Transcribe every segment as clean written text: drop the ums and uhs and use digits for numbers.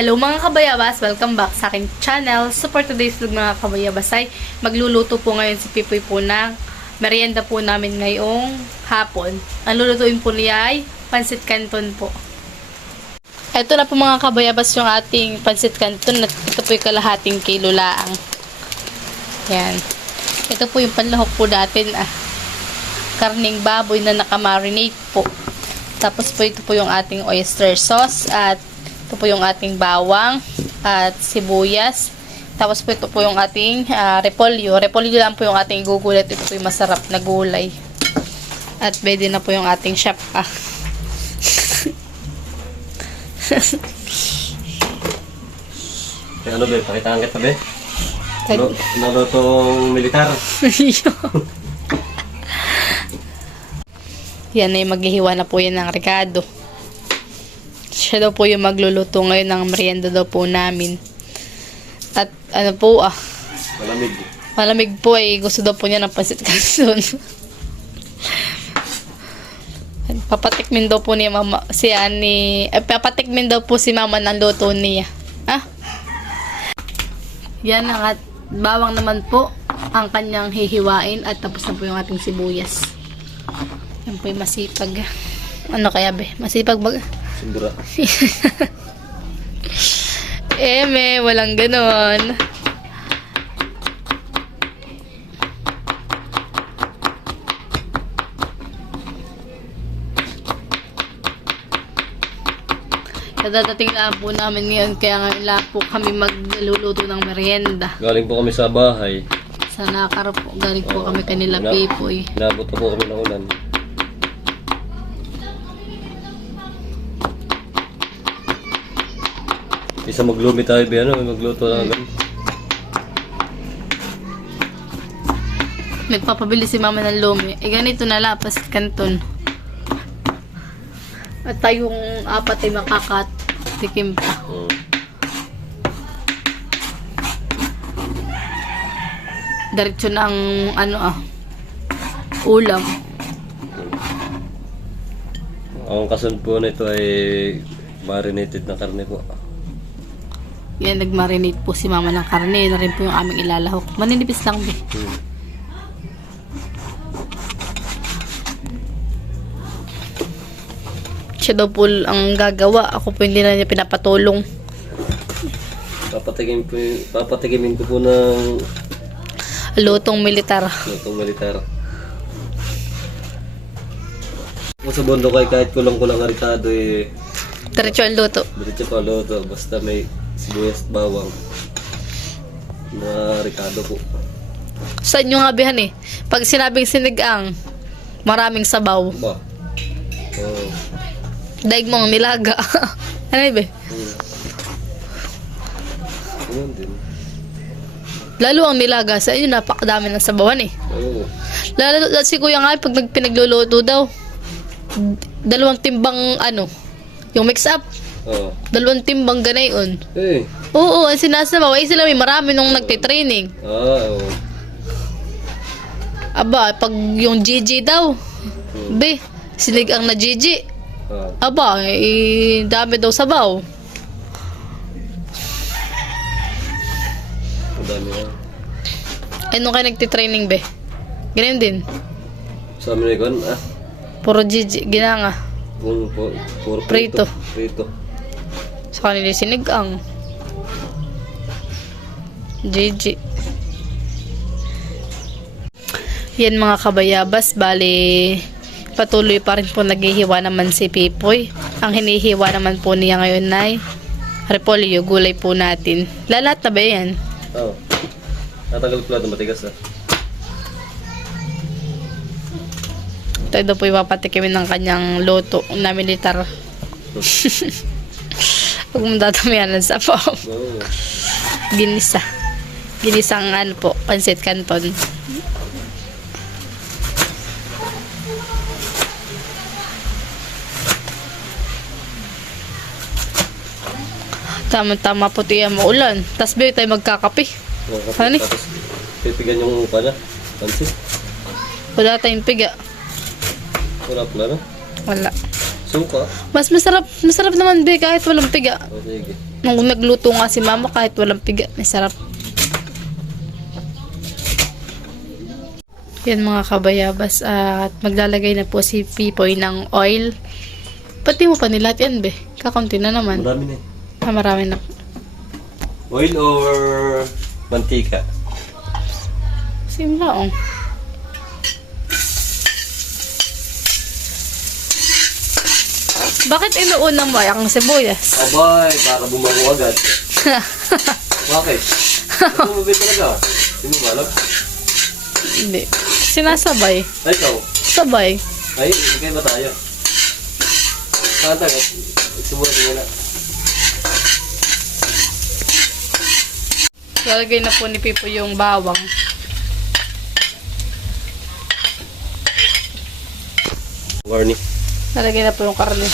Hello mga kabayabas! Welcome back sa aking channel. So for today's vlog mga kabayabas ay magluluto po ngayon si Pipoy po ng merienda po namin ngayong hapon. Ang lulutuin po niya ay pansit canton po. Ito na po mga kabayabas yung ating pansit canton. Ito po yung kalahating kilo laang. Yan. Ito po yung panlahok po natin. Karning baboy na nakamarinate po. Tapos po ito po yung ating oyster sauce at ito po yung ating bawang at sibuyas. Tapos po ito po yung ating repolyo. Repolyo lang po yung ating gugulat. Ito po yung masarap na gulay. At pwede na po yung ating chef. Ano be? Pakitaan kita be? Nalutong militar. Yan ay maghihiwa na po yan ng Ricardo. Siya daw po yung magluluto ngayon ng merienda daw po namin. At ano po Malamig. Malamig po ay gusto daw po niya ng pansit canton. Papatikmin daw po niya mama papatikmin daw po si mama ng luto niya. Yan ang bawang naman po ang kanyang hihiwain at tapos na po yung ating sibuyas. Yan po yung masipag. Ano kaya be? Masipag ba? Sindura. Walang ganon. Kadadating lang po namin ngayon kaya ngayon po kami magluluto ng merienda. Galing po kami sa bahay. Sa Nakar po. Galing po kami kanila Pipoy. Inabot po kami ng ulan. Isa maglumi tayo ba magluto na agad. Nagpapabili si mama ng lumi. Ganito na lang, pansit canton. At tayong apat ay makakatikim pa. Diretso ng ulam. Ang kasunod po nito ay marinated na karne po. Yan, nagmarinate po si mama ng karne. Na rin po yung aming ilalahok. Maninipis lang be. Siya daw po ang gagawa. Ako po hindi na niya pinapatulong. Papatikimin ko po ng Lutong militar. lutong militar. Kung sa bundok ay kahit kulang-kulang aritado Diretso ang luto. diretso pa luto. Basta may sibuyas at bawang na ricado po. Sa inyo nga bihan pag sinabing sinigang, maraming sabaw. Ba? Oo. Daig mong nilaga. Ano ba? Ganun din. Lalo ang nilaga sa inyo, napakadami ng sabawan Oo. Lalo si kuya nga, pag pinagluluto daw, 2 timbang yung mix up. Oo. 2 timbang ganayon. Oo, ang sinasabaw ay sila may marami nung nagtitraining. Oo. Aba, pag yung GG daw, be, sinigang na GG. Aba, dami daw sabaw. Madami na. Nung kayo nagtitraining be? Ganyan din. Sa amin ikon, Puro GG, ginanga. Puro Prito. Prito. Sa kanila sinigang. GG. Yan mga kabayabas, bali patuloy pa rin po naghihiwa naman si Pipoy. Ang hinihiwa naman po niya ngayon ay repolyo, gulay po natin. Lalat na ba yan? Oo. Natanggal pala itong matigas Ito daw po ipapatikimin ng kanyang luto na militar. Huwag mong datamihan ng sapaw. Oo. Ginisa. Ginisang po, pansit canton. Tama-tama po tiyan maulan. Tapos ba tayo magkakape? Ano? Tapos pipigan yung mukha niya. Pansit. Wala tayong piga. Wala pala Wala. Suka. Mas masarap naman be kahit walang piga. O sige. Nung nagluto nga si mama kahit walang piga, may sarap. Yan mga kabayabas at maglalagay na po si Pipoy ng oil. Pati mo pa nilat yan be. Kakaunti na naman. Marami na eh. Marami na. Oil or mantika? Same lang. Bakit inuuna mo ang sibuyas? Abay, para bumago agad. Bakit? Ano mo ba talaga? Hindi mo malap? Hindi. Sinasabay. Ay, ikaw? Sabay. Ay, ikay ba tayo? Saan tayo? Sumulat muna. Lalagay na po ni Pipo yung bawang. Warning. Lalagay na po yung karne.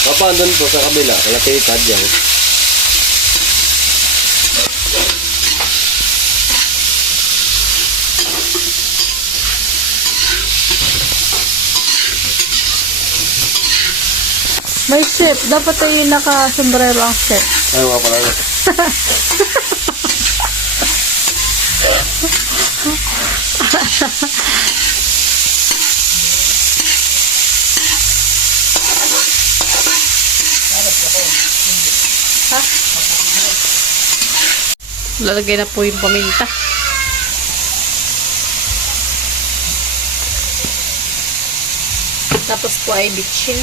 Papa, andun po sa kabila. Kalapitad yan. May chef. Dapat tayo naka-sombrero ang chef. Ay, mga pala na. Lalagay na po yung paminta. Tapos po ay bitchin.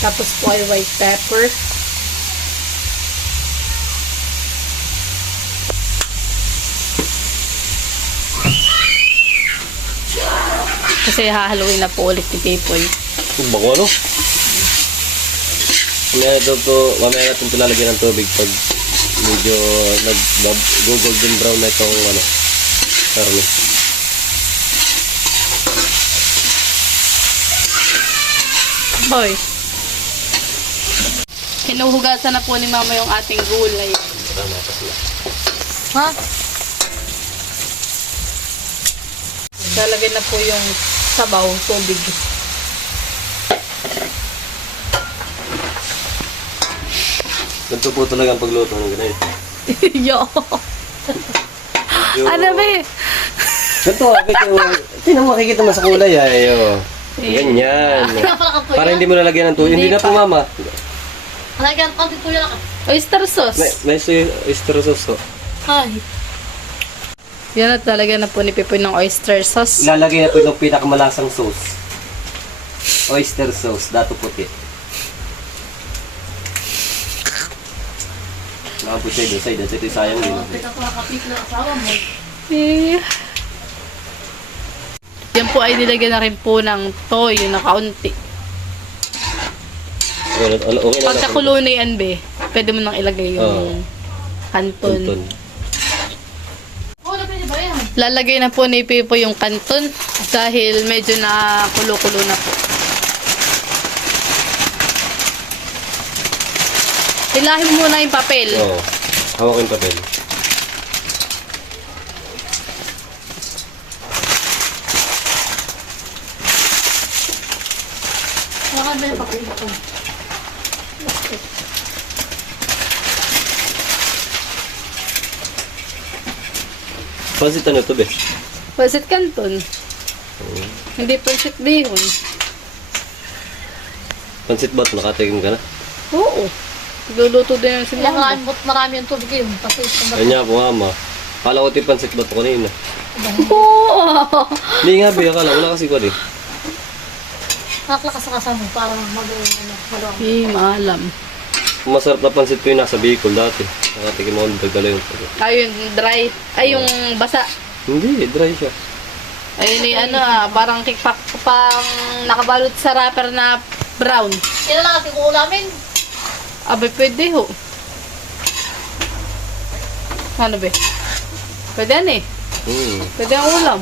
Tapos po ay white pepper. Kasi hahaluin na po ulit ni Pipoy. Bako ano? Mamaya natin ito lalagyan ng tubig pag medyo nag-golden brown na itong ano, karne. Boy. Hinuhugasan na po ni mama yung ating gulay. Ha? Lalagay na po yung sabaw, tubig. Ganito po talaga ang pagluto ng ganyan. Yo. Ano ba eh? Ganito, tingnan mo, makikita mo sa kulay ay. Ganyan. Para hindi mo lalagyan ng tubig. Hindi na po mama. Halagyan ko dito yan. Oyster sauce. May oyster sauce. Ay. Yan at lalagyan na po ni Pipoy ng oyster sauce. Ilalagay na po itong pinakamalasang sauce. Oyster sauce, dato puti. Nakapos siya doon, sa'yo. Ito sayang din. Pita ko nakapit na asawa mo. Eh. Yan po ay nilagyan na rin po ng toyo na kaunti. Okay na. Pagkakulo na yan, be, pwede mo nang ilagay yung kanton. Kanton. Oo, pwede ba yan? Lalagay na po ni Pipo yung kanton dahil medyo na kulo-kulo na po. Hilahin mo muna yung papel. Oo. Hawak ko yung papel. Baka ba yung papel ko? Pansit ano ito, be? Pasit kanton. Hindi pasit bihon. Pansit ba't? Nakatikim ka na? Oo. Luluto din yung Kaya sila. marami yung tubig yun. Kasi Kanya po, mama. Kala ko ito yung pansit ba't ko kanina. Oo. Hindi nga, be. Akala wala kasi ko eh. nakaklakas mo para mag-ano. Hindi maalam. Masarap na pansit ko yung nasa Bicol dati. Nakatikim ako nagdagdala yun. Ayun, dry. Ay, yung basa. Hindi, dry siya. Ayun yung ano parang kikpak pang nakabalot sa wrapper na brown. Sila lang natin kuulamin. Abay, pwede ho. Ano ba? Pwede yan eh. Pwede ang ulam.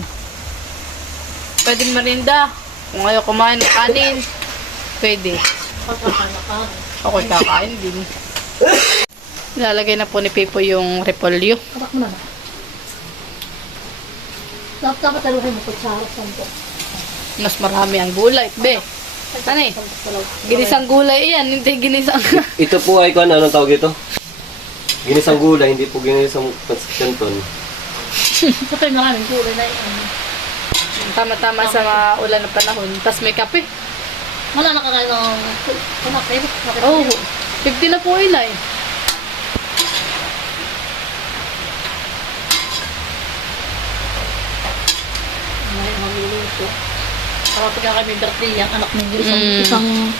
Pwede merinda. Kung ayaw kumain ng kanin, pwede. Pagkakalakad. Ako'y kakain din. Lalagay na po ni Pipo yung repolyo. Katak mo na. Dapat taluhin mo kutsara sa ito. Mas marami ang gulay, be. Ano eh? Ginisang gulay yan, hindi ginisang... Ito po ay kung anong tawag ito? Ginisang gulay, hindi po ginisang kanton. Ito yung maraming kulay na yun. Tama-tama sa mga ulan ng panahon. Tapos may kape. Wala na kakain ng kumakay. Oh, 50 na po yun ay. May mamuluto. Para pagka kami birthday, ang anak ninyo, Mm.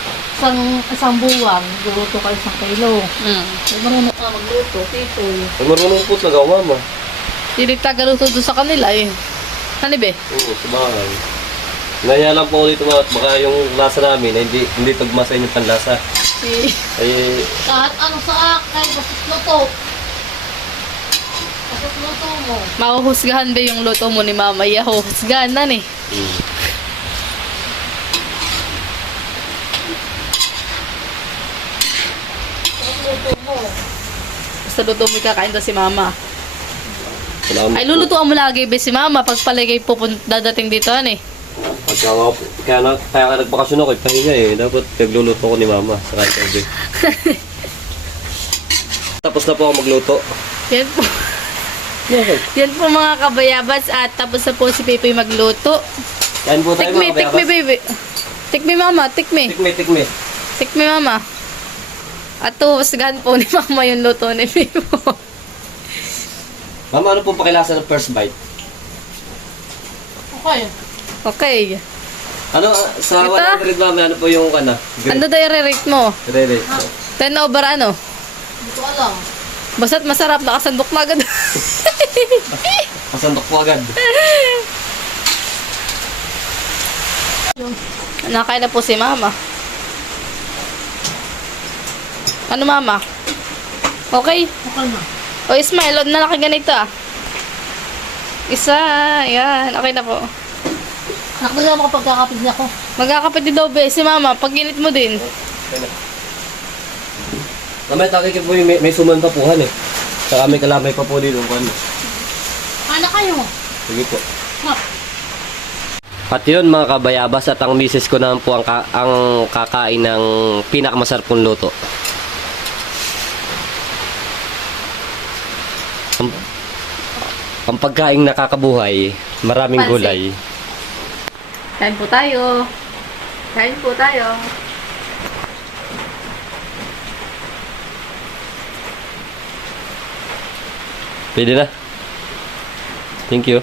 isang buwan, luluto ka 1 kilo. Mm. May marunong ka magluto, tito. Ay, marunong po talaga, mama. Hindi tagaluto doon sa kanila eh. Ano be? Oo, sa bahay. Ngaya lang po dito mga, baka yung lasa namin, ay hindi pagmasa yung panlasa. Ay, Kahit ano sa akin, basta luto. Basta luto mo. Mahuhusgahan ba yung luto mo ni Mama? Yahuhusgahan na ni. Basta luto mo. Basta luto mo kakain daw si Mama. salamat Ay, lulutuan mo lagi ba si Mama pag palagay dadating dito ano eh. Kaya ka nagbakasyon ako, pahinga eh. Dapat nagluluto ko ni mama sa kahit sabi. Tapos na po ako magluto. Yan po. Okay. Yan po mga kabayabas at tapos na po si Pepe magluto. Kain po tayo Tikme, mga tikme bayabas. baby. Tikme Mama, tikme. Tikme. Tikme Mama. At husgahan po ni Mama yung luto ni Pepe. Mama, ano po pakilasa ng first bite? Okay. Okay. Ano, sa Ito? 100 mama, ano po yung Ano daw i-rate mo? Rere. 10 over ano? Hindi ko alam. Basta't masarap, nakasandok na agad. Pasandok po agad. Nakain na po si Mama. Ano Mama? Okay? Okay na. O smile, na nakaganito ah. Isa, yan. Okay na po. Nakabala mo kapag kakapit niya ako. Magkakapatid daw be, si Mama, pag ginit mo din. Mamaya takik po yung may suman pa po han eh. Saka may kalamay pa po dito. Ano. Kain na kayo. Sige po. Ha. At yun mga kabayabas at ang misis ko naman po ang kakain ng pinakamasarap kong luto. Ang pagkaing nakakabuhay, maraming Pansit. gulay. Kain po tayo. Kain po tayo. Pwede na. Thank you.